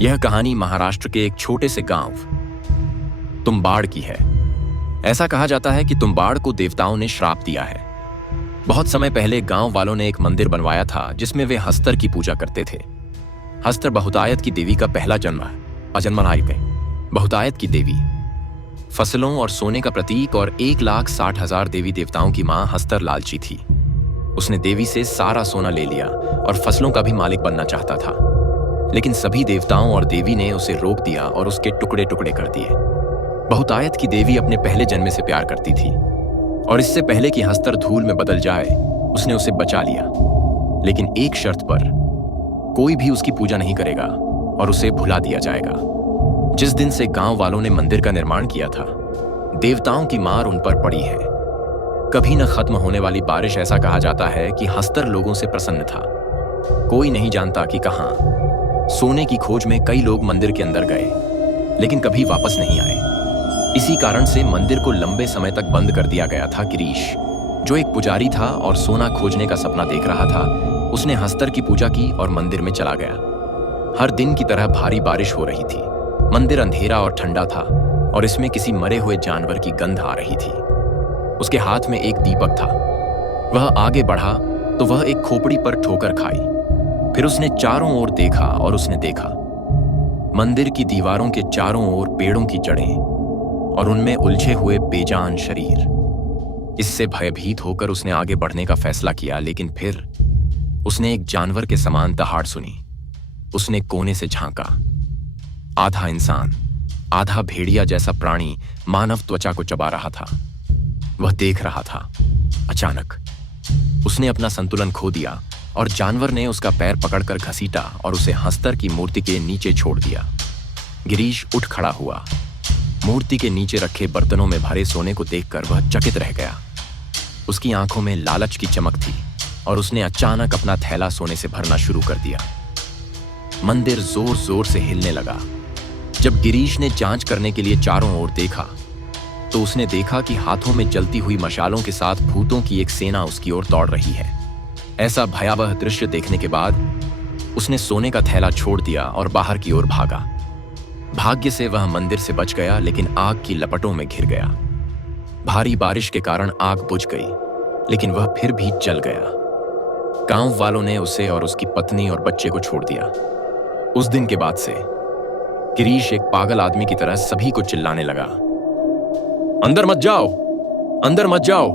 यह कहानी महाराष्ट्र के एक छोटे से गांव तुम्बाड़ की है। ऐसा कहा जाता है कि तुम्बाड़ को देवताओं ने श्राप दिया है। बहुत समय पहले गांव वालों ने एक मंदिर बनवाया था जिसमें वे हस्तर की पूजा करते थे। हस्तर बहुतायत की देवी का पहला जन्म है। बहुतायत की देवी फसलों और सोने का प्रतीक और 1,60,000 देवी देवताओं की मां हस्तर लालची थी। उसने देवी से सारा सोना ले लिया और फसलों का भी मालिक बनना चाहता था, लेकिन सभी देवताओं और देवी ने उसे रोक दिया और उसके टुकड़े टुकड़े कर दिए। बहुतायत की देवी अपने पहले जन्म से प्यार करती थी और इससे पहले कि हस्तर धूल में बदल जाए उसने उसे बचा लिया, लेकिन एक शर्त पर, कोई भी उसकी पूजा नहीं करेगा और उसे भुला दिया जाएगा। जिस दिन से गांव वालों ने मंदिर का निर्माण किया था, देवताओं की मार उन पर पड़ी है। कभी न खत्म होने वाली बारिश। ऐसा कहा जाता है कि हस्तर लोगों से प्रसन्न था। कोई नहीं जानता कि कहां। सोने की खोज में कई लोग मंदिर के अंदर गए, लेकिन कभी वापस नहीं आए। इसी कारण से मंदिर को लंबे समय तक बंद कर दिया गया था। गिरीश, जो एक पुजारी था और सोना खोजने का सपना देख रहा था, उसने हस्तर की पूजा की और मंदिर में चला गया। हर दिन की तरह भारी बारिश हो रही थी। मंदिर अंधेरा और ठंडा था और इसमें किसी मरे हुए जानवर की गंध आ रही थी। उसके हाथ में एक दीपक था। वह आगे बढ़ा तो वह एक खोपड़ी पर ठोकर खाई। फिर उसने चारों ओर देखा और उसने देखा मंदिर की दीवारों के चारों ओर पेड़ों की जड़ें और उनमें उलझे हुए बेजान शरीर। इससे भयभीत होकर उसने आगे बढ़ने का फैसला किया, लेकिन फिर उसने एक जानवर के समान दहाड़ सुनी। उसने कोने से झांका। आधा इंसान, आधा भेड़िया जैसा प्राणी मानव त्वचा को चबा रहा था। वह देख रहा था। अचानक उसने अपना संतुलन खो दिया और जानवर ने उसका पैर पकड़कर घसीटा और उसे हस्तर की मूर्ति के नीचे छोड़ दिया। गिरीश उठ खड़ा हुआ। मूर्ति के नीचे रखे बर्तनों में भरे सोने को देखकर वह चकित रह गया। उसकी आंखों में लालच की चमक थी और उसने अचानक अपना थैला सोने से भरना शुरू कर दिया। मंदिर जोर जोर से हिलने लगा। जब गिरीश ने जांच करने के लिए चारों ओर देखा तो उसने देखा कि हाथों में जलती हुई मशालों के साथ भूतों की एक सेना उसकी ओर दौड़ रही है। ऐसा भयावह दृश्य देखने के बाद उसने सोने का थैला छोड़ दिया और बाहर की ओर भागा। भाग्य से वह मंदिर से बच गया, लेकिन आग की लपटों में घिर गया। भारी बारिश के कारण आग बुझ गई, लेकिन वह फिर भी जल गया। गांव वालों ने उसे और उसकी पत्नी और बच्चे को छोड़ दिया। उस दिन के बाद से गिरीश एक पागल आदमी की तरह सभी को चिल्लाने लगा, अंदर मत जाओ, अंदर मत जाओ।